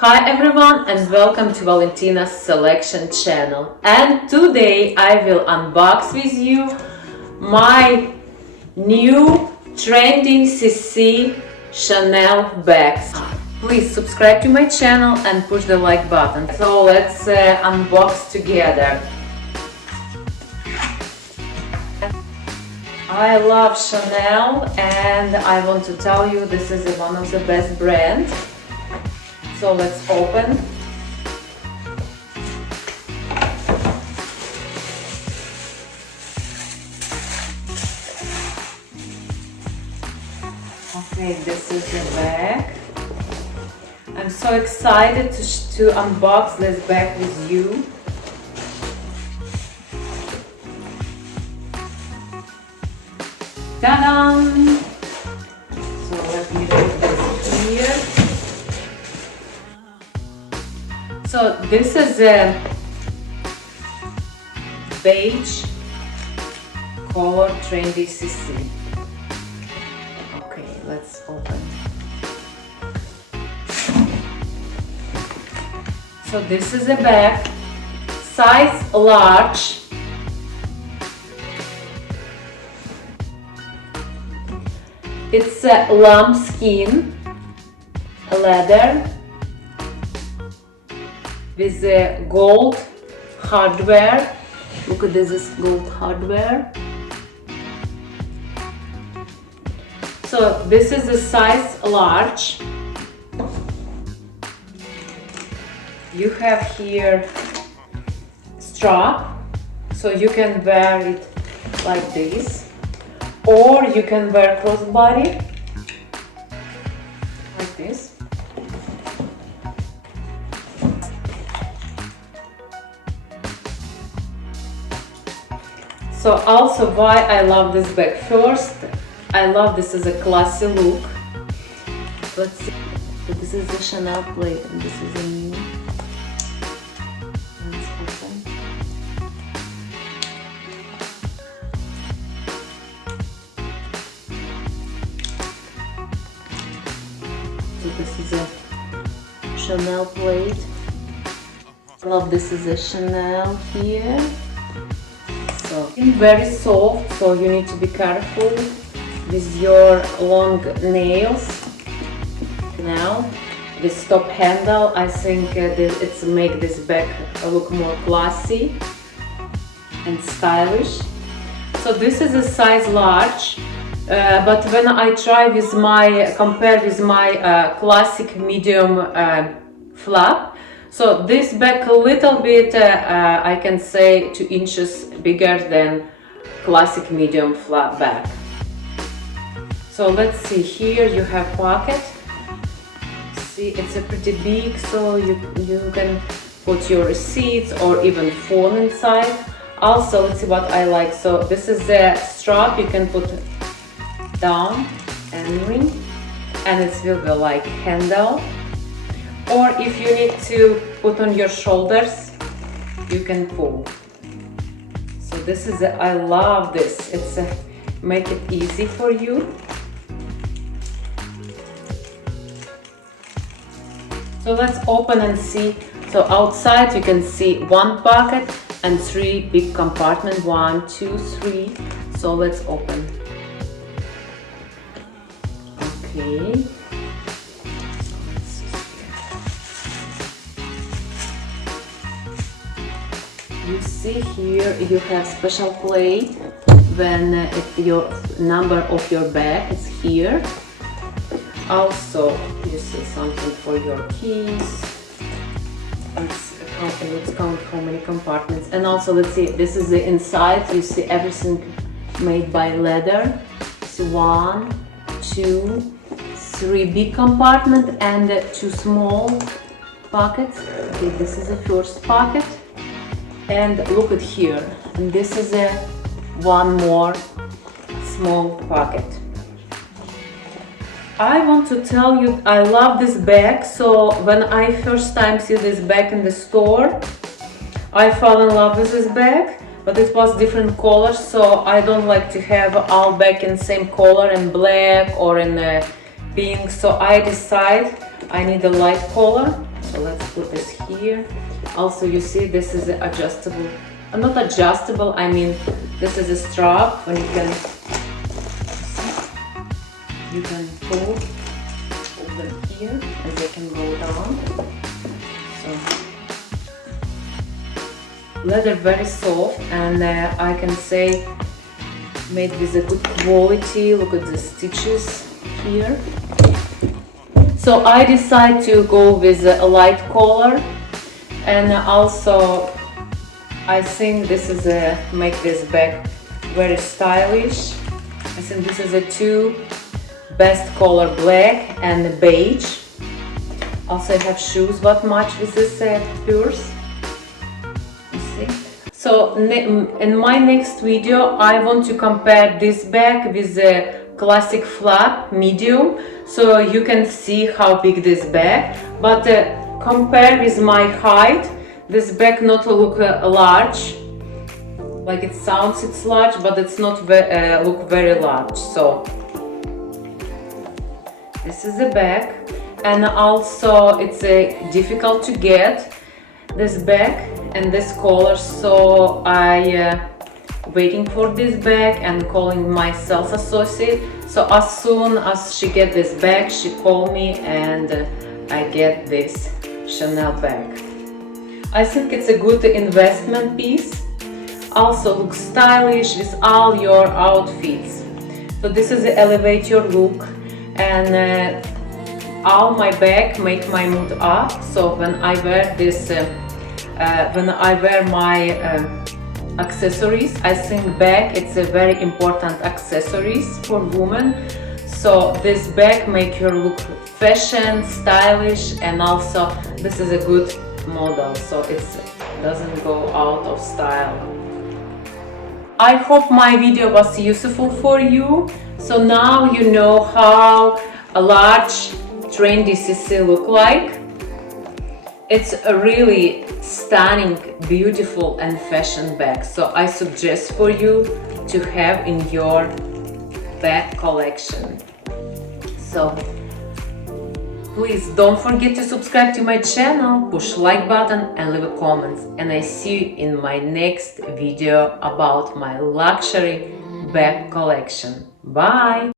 Hi everyone and welcome to Valentina's Selection channel. And today I will unbox with you my new Trendy CC Chanel bags. Please subscribe to my channel and push the like button. So let's unbox together. I love Chanel and I want to tell you this is one of the best brands. So let's open. Okay, this is the bag. I'm so excited to unbox this bag with you. Ta-da! So let me put this here. So this is a beige color Trendy CC. Okay, let's open. So this is a bag, size large. It's a lambskin leather with a gold hardware. Look at this is gold hardware. So this is a size large. You have here strap, so you can wear it like this, or you can wear crossbody like this. So also why I love this bag. First, I love this is a classy look. Let's see. So this is the Chanel plate and this is a new. Let's open. So this is a Chanel plate. I love this is a Chanel here. So it's very soft, so you need to be careful with your long nails. Now this top handle, I think it's make this bag look more classy and stylish. So this is a size large, but when I try with my compare with my classic medium flap, so this bag a little bit I can say 2 inches bigger than classic medium flap bag. So let's see, here you have pocket. See, it's a pretty big, so you can put your receipts or even phone inside. Also, let's see what I like. So this is a strap you can put down and ring, and it will be like handle. Or if you need to put on your shoulders, you can pull. So this is I love this. It's make it easy for you. So let's open and see. So outside you can see 1 pocket and 3 big compartments. 1, 2, 3. So let's open. Okay. You see here you have special plate when your number of your bag is here. Also you see something for your keys. Let's count how many compartments. And also let's see, this is the inside. You see everything made by leather. So 1, 2, 3 big compartments and 2 small pockets. Okay, this is the first pocket. And look at here, and this is a 1 more small pocket. I want to tell you, I love this bag. So when I first time see this bag in the store, I fell in love with this bag, but it was different colors, so I don't like to have all bag in same color, in black or in pink. So I decide I need a light color. So here. Also, you see this is adjustable, not adjustable, I mean this is a strap when you can pull over here and they can go down. So leather very soft, and I can say made with a good quality. Look at the stitches here. So I decided to go with a light color, and also I think this is make this bag very stylish. I think this is a two best color, black and beige. Also I have shoes what match with this purse. You see? So in my next video I want to compare this bag with the classic flap medium, so you can see how big this bag, but compare with my height, this bag not look large, like it sounds it's large, but it's not look very large. So this is the bag, and also it's difficult to get this bag and this color, so I waiting for this bag and calling my sales associate. So as soon as she get this bag, she call me and I get this Chanel bag. I think it's a good investment piece. Also looks stylish with all your outfits. So this is the elevate your look, and all my bag make my mood up. So when I wear this, when I wear my accessories, I think bag it's a very important accessories for women. So this bag make your look fashion, stylish, and also this is a good model, so it doesn't go out of style. I hope my video was useful for you. So now you know how a large trendy CC look like. It's a really stunning, beautiful and fashion bag, so I suggest for you to have in your bag collection. So please don't forget to subscribe to my channel, push like button and leave a comment, and I see you in my next video about my luxury bag collection. Bye!